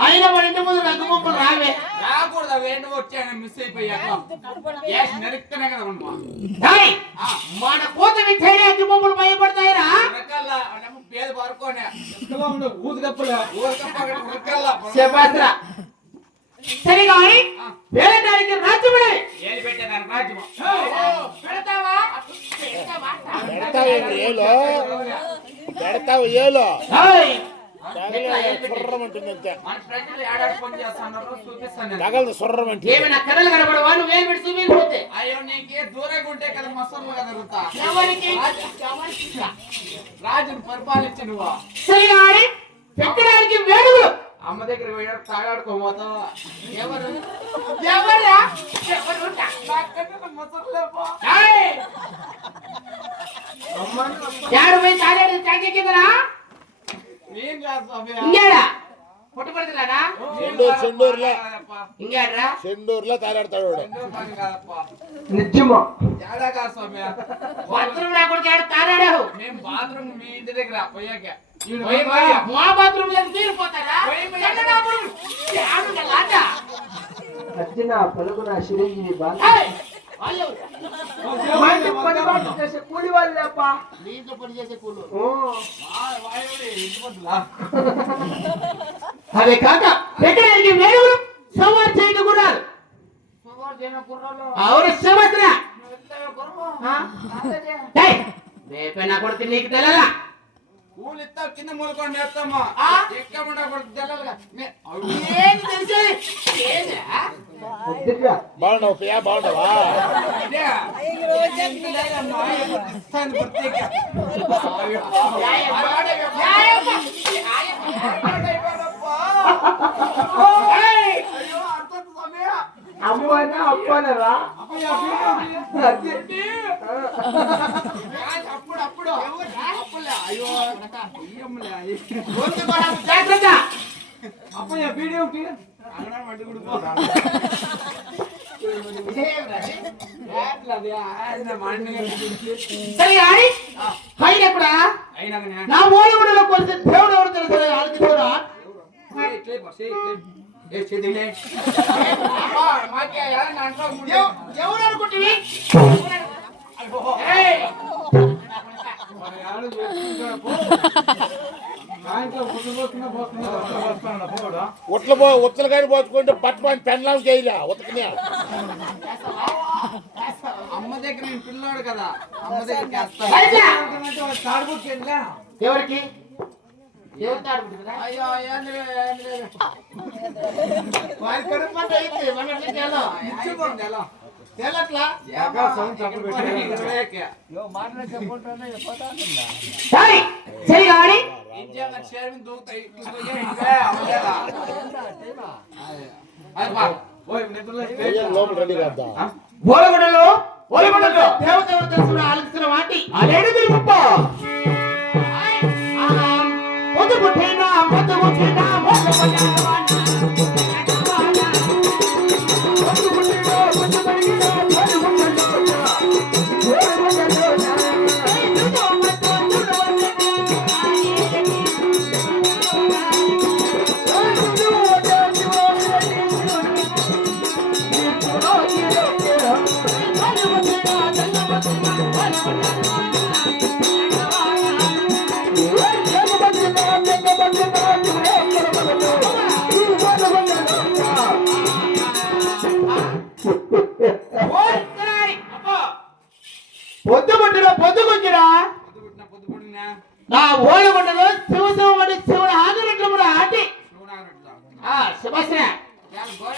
అయినా మన ఇంటి ముందు రగ్గు పంపులు రావే రాకూడదు. అవి ఏంటో వచ్చాను మిస్ అయిపోయాక నెరుక్కునే కదా మన కూత విట్టేనే అగ్గి పంపులు భయపడతాయిరా. పేద పడుకోనే సరే కానీ వేలడానికి రాజ్యమే ఏది పెట్టేదానికి రాజ్యము పెడతావా పెడతావు ఏలో తగలదు సొర్రం అంటే ఏమైనా కథలు కనబడవా నువ్వు వేలు పెట్టి చూపించకపోతే అయ్యో నీకే దూరంగా ఉంటే కదా మసలు కదరుగుతా ఎవరికి రాజును పరిపాలించి నువ్వు సరే కానీ పెట్టడానికి వేడుగు అమ్మ దగ్గర పోయాడు తాగాడుకోబోతావా ఎవరు ఎవరా యారు పోయి తాగాడు తాగే కిందరా ఇంకేడా పుట్టుపడుతున్నాడా ఇంకేడ్రా చెండూరులో తాగాడతాడు నిజమో బాత్రూమ్ రాకుండా తాగాడావు మేము బాత్రూమ్ మీ ఇంటి దగ్గర పోయాక మా బాత్రూమ్ లేదు మీరు పోతారా అర్జున పలుకున చిరంజీవి కూలి వాళ్ళప్ప నీతో పని చేసే కూలు అదే కాక పెట్టడానికి వేరు సవార్ చేయడం కూడా అవును సంవత్సర రేపైనా కొడుకు నీకు తెలలా కూలి ఇస్తా కింద మూలకొని నేస్తామా ఎక్కకుండా కొడుకు తెలలుగా బాగుండవు పియా బాగుండవా అమ్మనా అప్పనరా అప్పుడు అప్పుడు అయ్యో అప్పయ్య వీడియో నా మూలగుడిలో కొంచెం దేవుడు ఎవరు తెలుసు ఆలోచించరా ఎవరు అనుకుంటుంది ఉత్తలు కానీ పోసుకుంటే పట్టుకొని పెన్లాం చేయలే ఉతకనే అమ్మ దగ్గర నేను పిల్లాడు కదా అమ్మ దగ్గర ఎవరికి అయ్యో ఓలగొండలో దేవత ఎవరు తెలుసుకున్న ఆలోచన వాటి అదేడు తిరుగుప్ప పొద్దు పుట్టినా పొద్దుకొచ్చినా నా ఓలగొండలో శివ శుభశ్ర చాలా గోడ